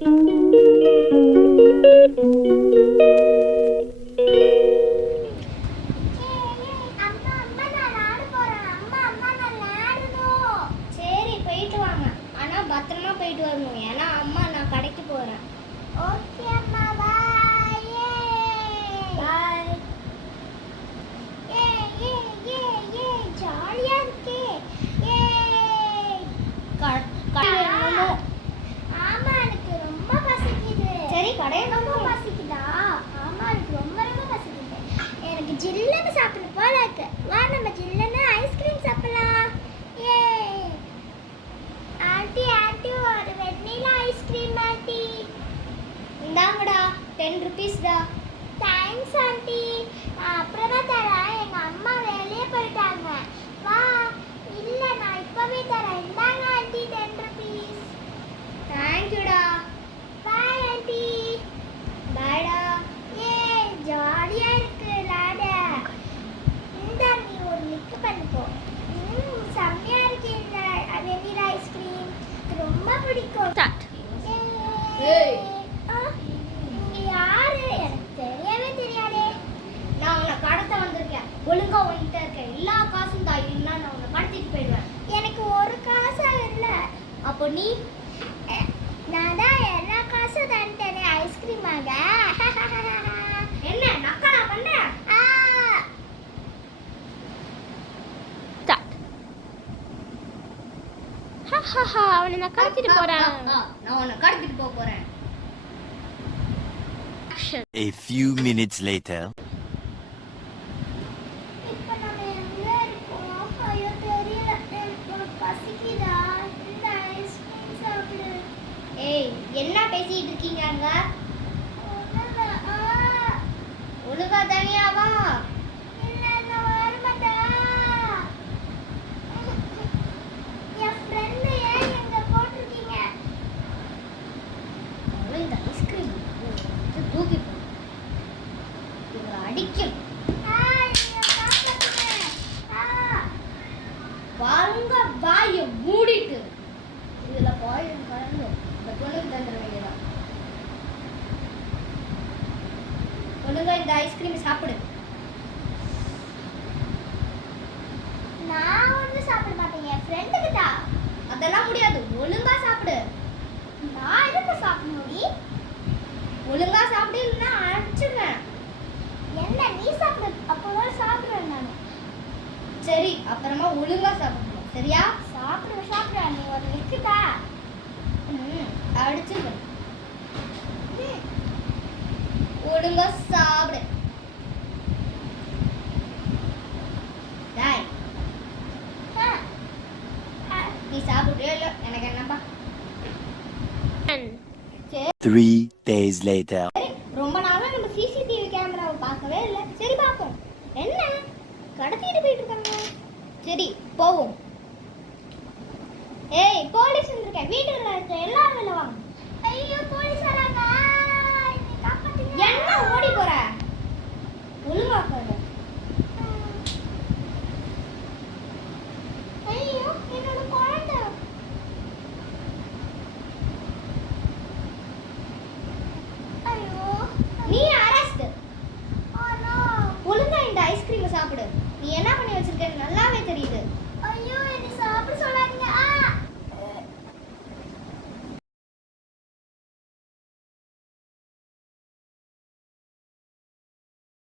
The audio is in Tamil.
சரி போயிட்டு வாங்க, ஆனா பத்திரமா போயிட்டு வரணும். ஏன்னா அம்மா நான் கடைக்கு போறேன். ஓகே அம்மா, பாய். பாய். ஏ ஏ ஏ ஏ ஜாலியா இருக்கே. ஏ ஆமா, எனக்கு ரொம்ப பசிக்குது. சரி கடையில ரொம்ப பசிக்குதா? ஆமா, எனக்கு ரொம்ப ரொம்ப பசிக்குது. எனக்கு ஜில்லுன்னு சாப்பிடணும் போல இருக்கு. வா நம்ம ஜில்லுன்னு ஐஸ்கிரீம் சாப்பிடலாம். ஏ ஆண்டி ஆண்டி, ஒரு வெண்ணிலா ஐஸ்கிரீம் ஆண்டி. இந்தாங்கடா, 10 rupeesடா. Thanks aunty. அப்புறமா தரேன், எங்க அம்மா வெளியே போயிட்டாங்க. வா. இல்ல நான் இப்பவே தரேன். இந்தாங்க ஆண்டி 10 rupees. தேங்க்யூடா. Bye aunty. பாய்டா. ஏ ஜாலியா இருக்கு விளையாட. இந்த நீ ஒரு லிக் பண்ணிக்கோ. செம்மையா இருக்கு இந்த வெண்ணிலா ஐஸ்கிரீம், ரொம்ப பிடிக்கும். ஏய் இங்க யாரு? எனக்கு தெரியவே தெரியாதே. நான் உன்னை கடத்த வந்திருக்கேன். ஒழுங்கா உன்கிட்ட இருக்க எல்லா காசும் தான், இல்லைன்னா நான் உன்னை கடத்திட்டு போயிடுவேன். எனக்கு ஒரு காசும் இல்லை. அப்போ நீ? நான் தான் எல்லா காசும் தந்துட்டேனே ஐஸ்கிரீமாக. என்ன நக்கலா பண்ண? அவனை நான் கடத்திட்டு போறேன். நான் உன்னை கடத்திட்டு போக போறேன். A few minutes later. இப்போ நம்ம எங்க இருக்கோம்? ஐயோ தெரியல. எனக்கு பசிக்குதா? இந்த ஐஸ்கிரீம் சாப்பிடு. ஏய் என்ன பேசிட்டு இருக்கீங்க அங்க? ஒழுங்கா தனியா வா. இல்ல நான் வர மாட்டேன். என் ஃப்ரெண்ட் ஏன் எங்க போட்டுருக்கீங்க? இந்த ஐஸ்கிரீம் தூக்கி போ. இவங்க அடிக்கும். வாங்க வாய மூடிட்டு இதுல பாயும் கலந்து இந்த பொண்ணுக்கு தந்துட வேண்டியதான். ஒழுங்கா இந்த ஐஸ்கிரீம் சாப்பிடு. நான் ஒன்றும் சாப்பிட மாட்டேன், என் ஃப்ரெண்டுக்கு தான். அதெல்லாம் முடியாது, ஒழுங்கா சாப்பிடு. நான் எதுக்கு சாப்பிடணும்? ஒழுங்கா சாப்பிடு, இல்லைன்னா அடிச்சுவேன். என்ன நீ சாப்பிடு, அப்போதான் சாப்பிடுவேன் நான். சரி அப்புறமா ஒழுங்கா சாப்பிடணும், சரியா? சாப்பிடுவேன். நீ ஒரு இருக்குதா? அடிச்சுவேன். ஒழுங்கா சாப்பிடு. நீ சாப்பிடுறியோ இல்லை எனக்கு என்னப்பா. 3 days later. ரொம்ப நாளா நம்ம சிசிடிவி கேமராவை பார்க்கவே இல்லை. சரி பார்ப்போம். என்ன கடத்திட்டு போயிட்டு இருக்காங்க. சரி போவோம். ஏய் போலீஸ் வந்திருக்கேன். வீட்டுல இருக்க எல்லாரும் வெளில வாங்க.